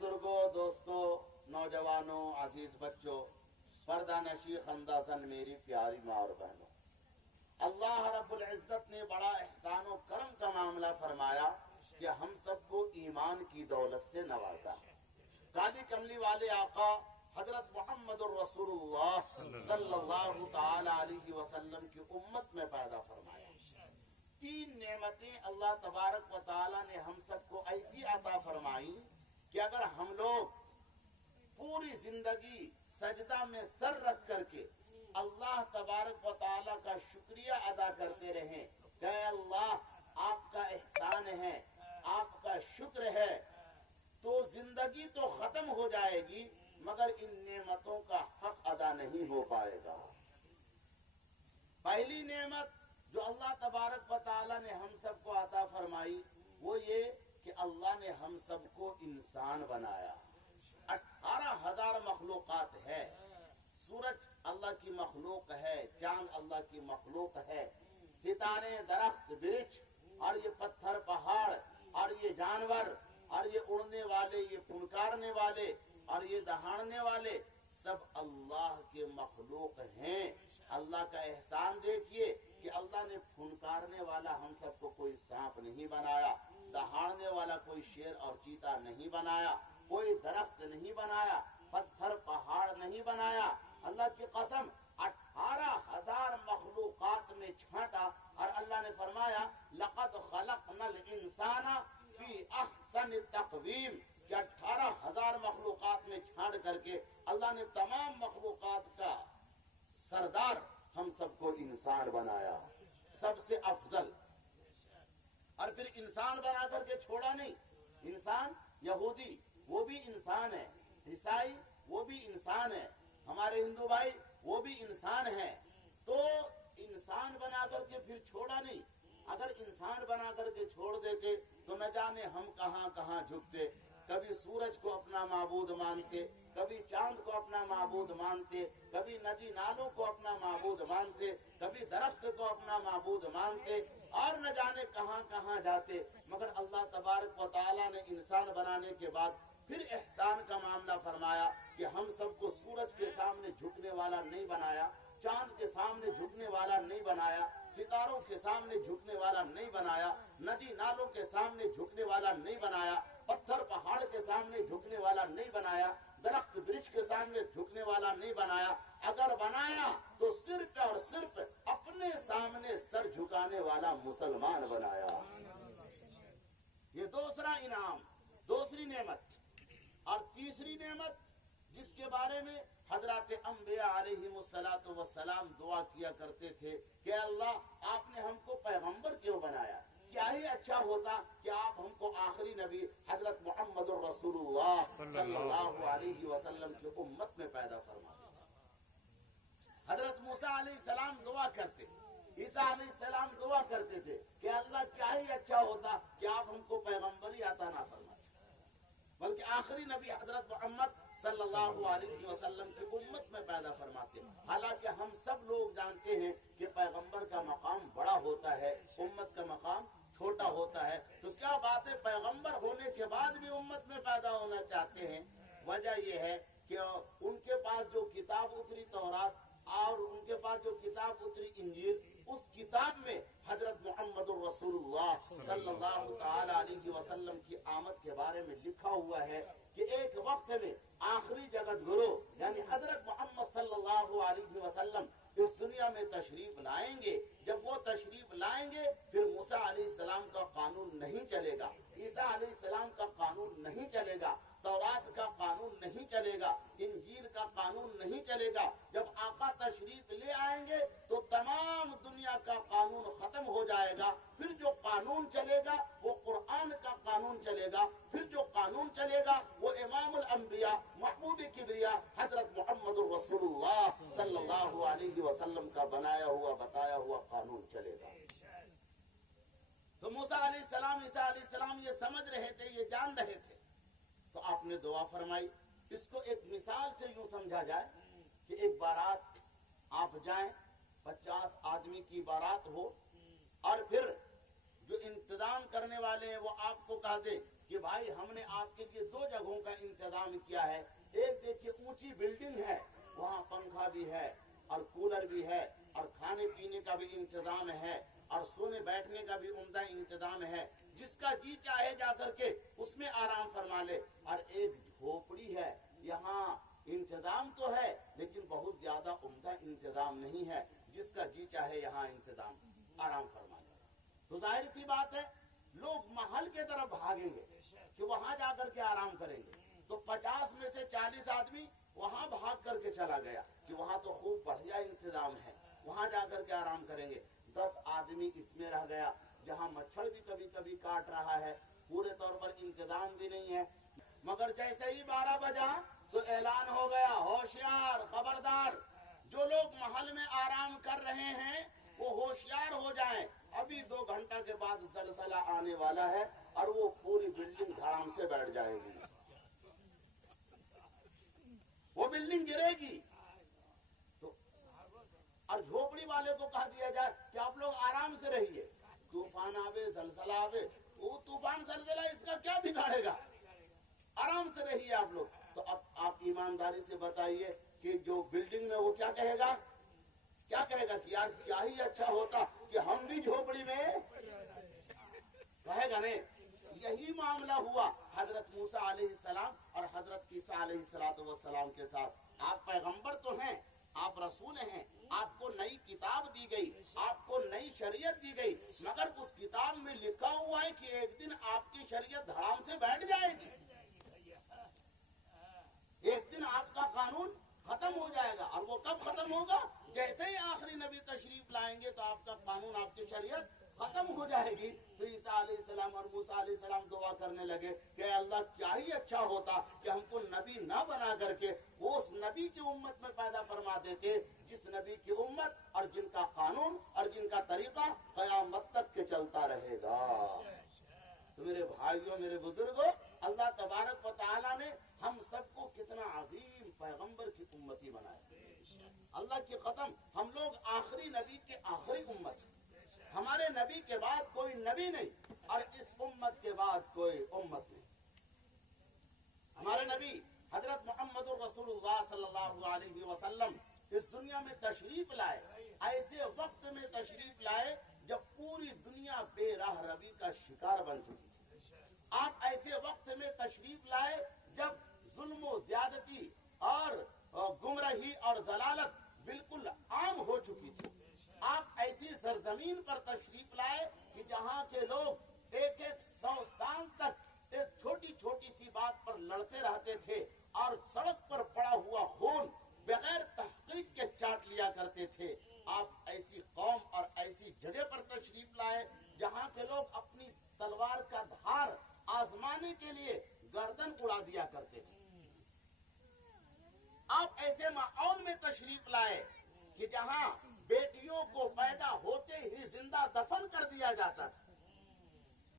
बुजुर्गों, दोस्तों, नौजवानों, अजीज बच्चों, पर्दा नशी खंदासन मेरी प्यारी माँ और बहनों, अल्लाह रब्बुल इज्जत ने बड़ा एहसान और करम का मामला फरमाया कि हम सबको ईमान की दौलत से नवाजा। काली कमली वाले आका हजरत मोहम्मद रसूलुल्लाह सल्लल्लाहु ताला अलैहि वसल्लम की उम्मत में पैदा फरमाया। तीन नेमतें अल्लाह तबारक व ताला ने हम सबको ऐसी अता फरमाई कि अगर हम लोग पूरी जिंदगी सजदा में सर रख करके अल्लाह तबारक व ताला का शुक्रिया अदा करते रहें कि अल्लाह आपका एहसान है, आपका शुक्र है, तो जिंदगी तो खत्म हो जाएगी मगर इन नेमतों का हक अदा नहीं हो पाएगा। पहली नेमत जो अल्लाह तबारक व ताला ने हम सबको अता फरमाई वो ये कि अल्लाह ने हम सबको इंसान बनाया। 18,000 मखलूकात है। सूरज अल्लाह की मखलूक है, चांद अल्लाह की मखलूक है, सितारे, दरख्त, वृक्ष और ये पत्थर, पहाड़ और ये जानवर और ये उड़ने वाले, ये फुनकारने वाले और ये दहाड़ने वाले सब अल्लाह के मखलूक हैं। अल्लाह का एहसान देखिए कि अल्लाह ने फुनकारने वाला हम सबको कोई सांप नहीं बनाया, दहाड़ने वाला कोई शेर और चीता नहीं बनाया, कोई दरख्त नहीं बनाया, पत्थर पहाड़ नहीं बनाया। अल्लाह की कसम 18,000 मखलूकात में छांटा और अल्लाह ने फरमाया लक़द खलक़नल इंसाना फी अहसन तक़वीम कि 18,000 मखलूकात में छांट करके अल्लाह ने तमाम मखलूकात का सरदार हम सबको इंसान बनाया, सबसे अफजल। और फिर इंसान बना करके छोड़ा नहीं। इंसान यहूदी वो भी इंसान है, ईसाई वो भी इंसान है, हमारे हिंदू भाई वो भी इंसान है। तो इंसान बना करके फिर छोड़ा नहीं। अगर इंसान बना करके छोड़ देते तो न जाने हम कहाँ कहाँ झुकते। कभी सूरज को अपना माबूद मानते, कभी चांद को अपना माबूद मानते, कभी नदी नालों को अपना माबूद मानते, कभी दरख्त को अपना माबूद मानते और न जाने कहाँ कहाँ जाते। मगर अल्लाह तबारक व ताला ने इंसान बनाने के बाद फिर एहसान का मामला फरमाया कि हम सबको सूरज के सामने झुकने वाला नहीं बनाया, चांद के सामने झुकने वाला नहीं बनाया, सितारों के सामने झुकने वाला नहीं बनाया, नदी नालों के सामने झुकने वाला नहीं बनाया, पत्थर पहाड़ के सामने झुकने वाला नहीं बनाया, दरख्त वृक्ष के सामने झुकने वाला नहीं बनाया। अगर बनाया तो सिर्फ और सिर्फ अपने सामने सर झुकाने वाला मुसलमान बनाया। ये दूसरा इनाम, दूसरी नेमत। और तीसरी नेमत जिसके बारे में हजरत अंबिया अलैहिमुस्सलातु वस्सलाम दुआ किया करते थे कि अल्लाह आपने हमको पैगंबर क्यों बनाया, क्या ही अच्छा होता कि आप हमको आखिरी नबी हजरत मोहम्मद रसूलुल्लाह सल्लल्लाहु अलैहि वसल्लम की उम्मत में पैदा फरमा देते। हजरत मूसा अलैहिस्सलाम दुआ करते, ईसा अलैहिस्सलाम दुआ करते थे कि अल्लाह क्या ही अच्छा होता कि आप हमको पैगंबरी अता ना फरमाते, बल्कि आखिरी नबी हजरत मोहम्मद सल्लल्लाहु अलैहि वसल्लम की उम्मत में पैदा फरमाते। हालांकि हम सब लोग जानते हैं कि पैगंबर का मकाम बड़ा होता है, उम्मत का मकाम छोटा होता है। तो क्या बात है, पैगंबर होने के बाद भी उम्मत में पैदा होना चाहते हैं। वजह यह है कि उनके पास जो किताब उतरी तौरात और उनके पास जो किताब उतरी इंजील, उस किताब में हजरत मोहम्मद रसूलुल्लाह सल्लल्लाहु ताला अलैहि वसल्लम की आमद के बारे में लिखा हुआ है कि एक वक्त में आखिरी जगत गुरु यानी हजरत मोहम्मद सल्लल्लाहु अलैहि वसल्लम इस दुनिया में तशरीफ लाएंगे। जब वो तशरीफ लाएंगे फिर मूसा अलैहिस्सलाम का कानून नहीं चलेगा, ईसा अलैहिस्सलाम का कानून नहीं चलेगा, तौरात का कानून नहीं चलेगा, इंजील का कानून नहीं चलेगा। जब आका तशरीफ ले आएंगे तो तमाम दुनिया का कानून खत्म हो जाएगा। फिर जो कानून चलेगा वो कुरान का कानून चलेगा। फिर जो कानून चलेगा वो इमामुल अंबिया महबूब किबरिया हजरत मोहम्मद रसूलुल्लाह सल्लल्लाहु अलैहि वसल्लम का बनाया हुआ बताया हुआ कानून चलेगा। तो मूसा अलैहिस्सलाम, ईसा अलैहिस्सलाम ये समझ रहे थे, ये जान रहे थे। तो आपने दुआ फरमाई। इसको एक मिसाल से यूं समझा जाए कि एक बारात आप जाएं, 50 आदमी की बारात हो और फिर जो इंतजाम करने वाले हैं वो आपको कह दे کہ بھائی ہم نے آپ کے لیے 2 جگہوں کا انتظام کیا ہے. ایک دیکھیے اونچی بلڈنگ ہے, وہاں پنکھا بھی ہے اور کولر بھی ہے اور کھانے پینے کا بھی انتظام ہے اور سونے بیٹھنے کا بھی عمدہ انتظام ہے, جس کا جی چاہے جا کر کے اس میں آرام فرما لے. اور ایک جھوپڑی ہے, یہاں انتظام تو ہے لیکن بہت زیادہ عمدہ انتظام نہیں ہے, جس کا جی چاہے یہاں انتظام آرام فرما لے. تو ظاہر سی بات ہے لوگ محل کے طرف بھاگیں گے کہ وہاں جا کر کے آرام کریں گے. تو 50 میں سے 40 آدمی وہاں بھاگ کر کے چلا گیا کہ وہاں تو خوب بڑھیا انتظام ہے, وہاں جا کر کے آرام کریں گے. 10 آدمی اس میں رہ گیا جہاں مچھر بھی کبھی کبھی کاٹ رہا ہے, پورے طور پر انتظام بھی نہیں ہے. مگر جیسے ہی 12 بجا تو اعلان ہو گیا, ہوشیار خبردار, جو لوگ محل میں آرام کر رہے ہیں وہ ہوشیار ہو جائیں, ابھی 2 گھنٹہ کے بعد زلزلہ آنے والا ہے اور وہ پوری بلڈنگ دھڑام سے بیٹھ جائے گی, وہ بلڈنگ گرے گی. تو اور جھوپڑی والے کو کہا دیا جائے کہ آپ لوگ آرام سے رہیے, طوفان آوے زلزلہ آوے, وہ طوفان زلزلہ اس کا کیا بگاڑے گا, آرام سے رہیے آپ لوگ. تو اب آپ ایمانداری سے بتائیے کہ جو بلڈنگ میں وہ کیا کہے گا, کیا کہے گا کہ یار کیا ہی اچھا ہوتا کہ ہم بھی جھوپڑی میں, کہے گا نہیں. یہی معاملہ ہوا حضرت موسیٰ علیہ السلام اور حضرت عیسیٰ علیہ السلام کے ساتھ. آپ پیغمبر تو ہیں, آپ رسول ہیں, آپ کو نئی کتاب دی گئی, آپ کو نئی شریعت دی گئی, مگر اس کتاب میں لکھا ہوا ہے کہ ایک دن آپ کی شریعت دھڑام سے بیٹھ جائے گی, ایک دن آپ کا قانون ختم ہو جائے گا. اور وہ کب ختم ہوگا, جیسے ہی آخری نبی تشریف لائیں گے تو آپ کا قانون, آپ کی شریعت ختم ہو جائے گی. تو عیسیٰ علیہ السلام اور موسیٰ علیہ السلام دعا کرنے لگے کہ اللہ کیا ہی اچھا ہوتا کہ ہم کو نبی نہ بنا کر کے وہ اس نبی کی امت میں پیدا فرما دیتے جس نبی کی امت اور جن کا قانون اور جن کا طریقہ قیامت تک کے چلتا رہے گا. تو میرے بھائیوں, میرے بزرگوں, اللہ تبارک و تعالیٰ نے ہم سب کو کتنا عظیم پیغمبر کی امتی بنایا. اللہ کی قسم ہم لوگ آخری نبی کے آخری امت, ہمارے نبی کے بعد کوئی نبی نہیں اور اس امت کے بعد کوئی امت نہیں. ہمارے نبی حضرت محمد الرسول اللہ صلی اللہ علیہ وسلم اس دنیا میں تشریف لائے, ایسے وقت میں تشریف لائے جب پوری دنیا بے راہ روی کا شکار بن چکی تھی. آپ ایسے وقت میں تشریف لائے جب ظلم و زیادتی اور گمراہی اور ضلالت بالکل عام ہو چکی تھی. آپ ایسی سرزمین پر تشریف لائے کہ جہاں کے لوگ 100 سال تک ایک چھوٹی چھوٹی سی بات پر لڑتے رہتے تھے اور سڑک پر پڑا ہوا خون بغیر تحقیق کے چاٹ لیا کرتے تھے. آپ ایسی قوم اور ایسی جگہ پر تشریف لائے جہاں کے لوگ اپنی تلوار کا دھار آزمانے کے لیے گردن اڑا دیا کرتے تھے. آپ ایسے ماحول میں تشریف لائے کہ جہاں بیٹیوں کو پیدا ہوتے ہی زندہ دفن کر دیا جاتا تھا.